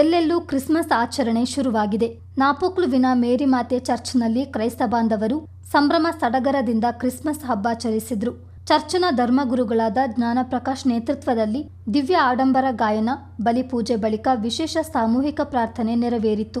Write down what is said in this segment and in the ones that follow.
ಎಲ್ಲೆಲ್ಲೂ ಕ್ರಿಸ್ಮಸ್ ಆಚರಣೆ ಶುರುವಾಗಿದೆ. ನಾಪೋಕ್ಲುವಿನ ಮೇರಿ ಮಾತೆ ಚರ್ಚ್ನಲ್ಲಿ ಕ್ರೈಸ್ತ ಬಾಂಧವರು ಸಂಭ್ರಮ ಸಡಗರದಿಂದ ಕ್ರಿಸ್ಮಸ್ ಹಬ್ಬಾಚರಿಸಿದ್ರು ಚರ್ಚ್ನ ಧರ್ಮಗುರುಗಳಾದ ಜ್ಞಾನಪ್ರಕಾಶ್ ನೇತೃತ್ವದಲ್ಲಿ ದಿವ್ಯ ಆಡಂಬರ ಗಾಯನ, ಬಲಿಪೂಜೆ ಬಳಿಕ ವಿಶೇಷ ಸಾಮೂಹಿಕ ಪ್ರಾರ್ಥನೆ ನೆರವೇರಿತು.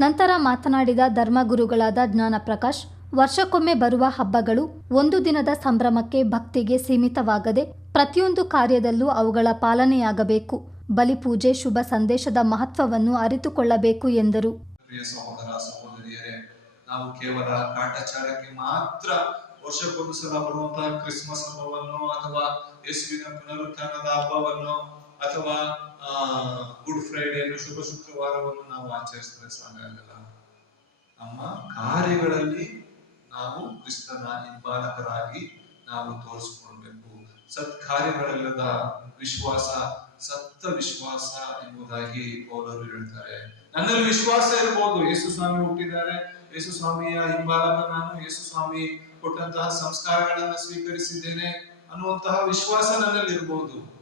ನಂತರ ಮಾತನಾಡಿದ ಧರ್ಮಗುರುಗಳಾದ ಜ್ಞಾನಪ್ರಕಾಶ್, ವರ್ಷಕ್ಕೊಮ್ಮೆ ಬರುವ ಹಬ್ಬಗಳು ಒಂದು ದಿನದ ಸಂಭ್ರಮಕ್ಕೆ ಭಕ್ತಿಗೆ ಸೀಮಿತವಾಗದೆ ಪ್ರತಿಯೊಂದು ಕಾರ್ಯದಲ್ಲೂ ಅವುಗಳ ಪಾಲನೆಯಾಗಬೇಕು. ಬಲಿಪೂಜೆ ಶುಭ ಸಂದೇಶದ ಮಹತ್ವವನ್ನು ಅರಿತುಕೊಳ್ಳಬೇಕು ಎಂದರು. ನಾವು ಕೇವಲ ಕಾಟಾಚಾರಕ್ಕೆ ಮಾತ್ರ ವರ್ಷಕ್ಕೊಂದು ಸಲ ಬರುವಂತಹ ಕ್ರಿಸ್ಮಸ್ ಹಬ್ಬವನ್ನು ಅಥವಾ ಯೇಸುವಿನ ಪುನರುತ್ಥಾನದ ಹಬ್ಬವನ್ನು ಅಥವಾ ಗುಡ್ ಫ್ರೈಡೆಯನ್ನು ಶುಭ ಶುಕ್ರವಾರವನ್ನು ನಾವು ಆಚರಿಸಿದ್ರೆ ಸಾಕಾಗಲ್ಲ. ನಮ್ಮ ಕಾರ್ಯಗಳಲ್ಲಿ ನಾವು ಕ್ರಿಸ್ತನ ಹಿಂಬಾಲಕರಾಗಿ ನಾವು ತೋರಿಸ್ಕೊಳ್ಬೇಕು ಸತ್ಕಾರ್ಯಗಳಲ್ಲದ ವಿಶ್ವಾಸ, ಸತ್ತ ವಿಶ್ವಾಸ ಎಂಬುದಾಗಿ ಪೌಲರು ಹೇಳ್ತಾರೆ. ನನ್ನಲ್ಲಿ ವಿಶ್ವಾಸ ಇರಬಹುದು. ಯೇಸು ಸ್ವಾಮಿ ಹುಟ್ಟಿದ್ದಾರೆ. ಯೇಸು ಸ್ವಾಮಿಯ ಹಿಂಬಾಲಕ ನಾನು, ಯೇಸು ಸ್ವಾಮಿ ಕೊಟ್ಟಂತಹ ಸಂಸ್ಕಾರಗಳನ್ನ ಸ್ವೀಕರಿಸಿದ್ದೇನೆ ಅನ್ನುವಂತಹ ವಿಶ್ವಾಸ ನನ್ನಲ್ಲಿ ಇರಬಹುದು.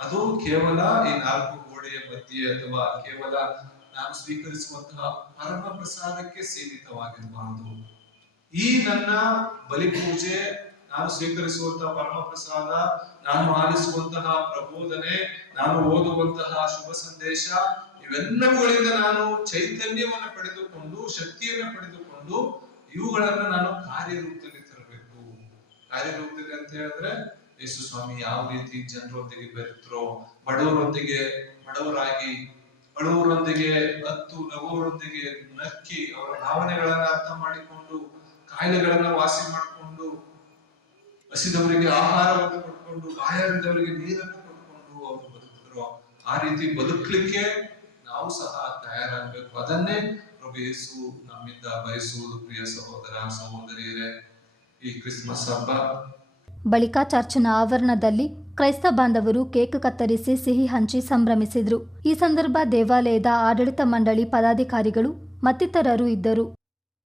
ಅದು ಕೇವಲ ಈ ನಾಲ್ಕು ಗೋಡೆಯ ಮಧ್ಯೆ ಅಥವಾ ಕೇವಲ ನಾನು ಸ್ವೀಕರಿಸುವಂತಹ ಪರಮ ಪ್ರಸಾದಕ್ಕೆ ಸೀಮಿತವಾಗಿರಬಾರದು. ಈ ನನ್ನ ಬಲಿಪೂಜೆ ನಾನು ಸ್ವೀಕರಿಸುವಂತಹ ಪರಮ ಪ್ರಸಾದ ನಾನು ಆಲಿಸುವಂತಹ ಪ್ರಬೋಧನೆ, ನಾನು ಓದುವಂತಹ ಶುಭ ಸಂದೇಶ, ಇವೆಲ್ಲವುಗಳಿಂದ ನಾನು ಚೈತನ್ಯವನ್ನು ಪಡೆದುಕೊಂಡು, ಶಕ್ತಿಯನ್ನು ಪಡೆದುಕೊಂಡು ಇವುಗಳನ್ನು ನಾನು ಕಾರ್ಯರೂಪದಲ್ಲಿ ತರಬೇಕು. ಕಾರ್ಯರೂಪದಲ್ಲಿ ಅಂತ ಹೇಳಿದ್ರೆ, ಯೇಸು ಸ್ವಾಮಿ, ಯಾವ ರೀತಿ ಜನರೊಂದಿಗೆ ಬೆರೆತರೋ, ಬಡವರೊಂದಿಗೆ, ಬಡವರಾಗಿ, ಬಡವರೊಂದಿಗೆ ಹತ್ತು ನಗುವರೊಂದಿಗೆ ನಕ್ಕಿ ಅವರ ಭಾವನೆಗಳನ್ನ ಅರ್ಥ ಮಾಡಿಕೊಂಡು, ಕಾಯಿಲೆಗಳನ್ನ ವಾಸಿ ಮಾಡಿಕೊಂಡು ಹಸಿದವರಿಗೆ ಆಹಾರವನ್ನು ಕೊಟ್ಕೊಂಡು ಬಾಯಾರಿದವರಿಗೆ ನೀರನ್ನು ಕೊಟ್ಕೊಂಡು ಅವರು ಬದುಕಿದ್ರು. ಆ ರೀತಿ ಬದುಕಲಿಕ್ಕೆ ನಾವು ಸಹ ತಯಾರಾಗಬೇಕು. ಅದನ್ನೇ ಪ್ರಭು ಯೇಸು ನಮ್ಮಿಂದ ಬಯಸುವುದು, ಪ್ರಿಯ ಸಹೋದರ, ಸಹೋದರಿಯರೇ, ಈ ಕ್ರಿಸ್ಮಸ್ ಹಬ್ಬ. ಬಳಿಕ ಚರ್ಚ್ನ ಆವರಣದಲ್ಲಿ ಕ್ರೈಸ್ತ ಬಾಂಧವರು ಕೇಕ್ ಕತ್ತರಿಸಿ ಸಿಹಿ ಹಂಚಿ ಸಂಭ್ರಮಿಸಿದ್ರು. ಈ ಸಂದರ್ಭ ದೇವಾಲಯದ ಆಡಳಿತ ಮಂಡಳಿ ಪದಾಧಿಕಾರಿಗಳು ಮತ್ತಿತರರು ಇದ್ದರು.